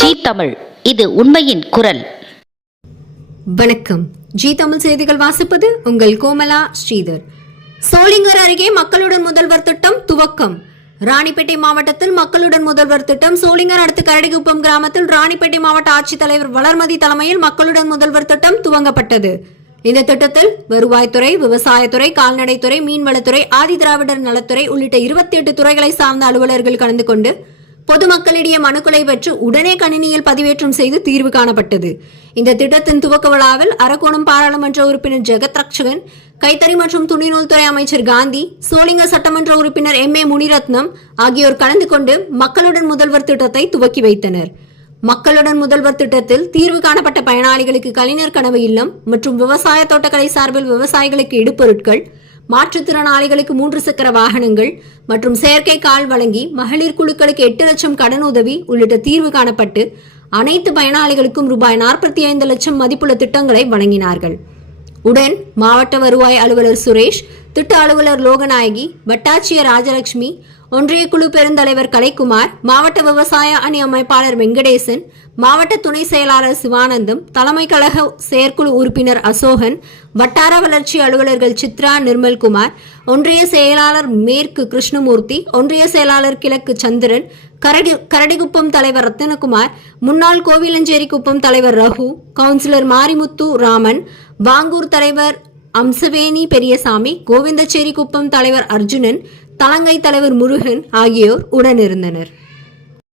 G Tamil இது உண்மையின் குரல். வணக்கம். ஜி தமிழ் செய்திகள் வாசிப்பது உங்கள் கோமலா ஸ்ரீதர். சோளிங்கர் அருகே மக்களுடன் முதல்வர் திட்டம் துவக்கம். ராணிப்பேட்டை மாவட்டத்தில் மக்களுடன் முதல்வர் திட்டம் சோளிங்கர் அடுத்து கரடிகுப்பம் கிராமத்தில் ராணிப்பேட்டை மாவட்ட ஆட்சித்தலைவர் வளர்மதி தலைமையில் மக்களுடன் முதல்வர் திட்டம் துவங்கப்பட்டது. இந்த திட்டத்தில் வருவாய்த்துறை விவசாயத்துறை கால்நடைத்துறை மீன்வளத்துறை ஆதி திராவிடர் நலத்துறை உள்ளிட்ட இருபத்தி எட்டு துறைகளை சார்ந்த அலுவலர்கள் கலந்து கொண்டு பொதுமக்களிடையே மனுக்களை பெற்று உடனே கணினியில் பதிவேற்றம் செய்து தீர்வு காணப்பட்டது. இந்த திட்டத்தின் துவக்க விழாவில் அரக்கோணம் பாராளுமன்ற உறுப்பினர் ஜெகத் ரக்ஷகன் கைத்தறி மற்றும் துணிநூல்துறை அமைச்சர் காந்தி சோளிங்க சட்டமன்ற உறுப்பினர் எம். ஏ. முனிரத்னம் ஆகியோர் கலந்து கொண்டு மக்களுடன் முதல்வர் திட்டத்தை துவக்கி வைத்தனர். மக்களுடன் முதல்வர் திட்டத்தில் தீர்வு காணப்பட்ட பயனாளிகளுக்கு கலைஞர் கனவு இல்லம் மற்றும் விவசாய தோட்டக்கலை சார்பில் விவசாயிகளுக்கு இடுபொருட்கள் மாற்றுத்திறனாளிகளுக்கு மூன்று சக்கர வாகனங்கள் மற்றும் செயற்கை கால் வழங்கி மகளிர் குழுக்களுக்கு எட்டு லட்சம் கடன் உதவி உள்ளிட்ட தீர்வு காணப்பட்டு அனைத்து பயனாளிகளுக்கும் ரூபாய் நாற்பத்தி ஐந்து லட்சம் மதிப்புள்ள திட்டங்களை வழங்கினார்கள். உடன் மாவட்ட வருவாய் அலுவலர் சுரேஷ் திட்ட அலுவலர் லோகநாயகி வட்டாட்சியர் ராஜலட்சுமி ஒன்றிய குழு பெருந்தலைவர் கலைக்குமார் மாவட்ட விவசாய அணி அமைப்பாளர் வெங்கடேசன் மாவட்ட துணை செயலாளர் சிவானந்தம் தலைமை கழக செயற்குழு உறுப்பினர் அசோகன் வட்டார வளர்ச்சி அலுவலர்கள் சித்ரா நிர்மல்குமார் ஒன்றிய செயலாளர் மேற்கு கிருஷ்ணமூர்த்தி ஒன்றிய செயலாளர் கிழக்கு சந்திரன் கரடி கரடிகுப்பம் தலைவர் ரத்தினகுமார் முன்னாள் கோவிலஞ்சேரி குப்பம் தலைவர் ரகு கவுன்சிலர் மாரிமுத்து ராமன் வாங்கூர் தலைவர் அம்சவேணி பெரியசாமி கோவிந்தச்சேரி குப்பம் தலைவர் அர்ஜுனன் தலங்கை தலைவர் முருகன் ஆகியோர் உடனிருந்தனர்.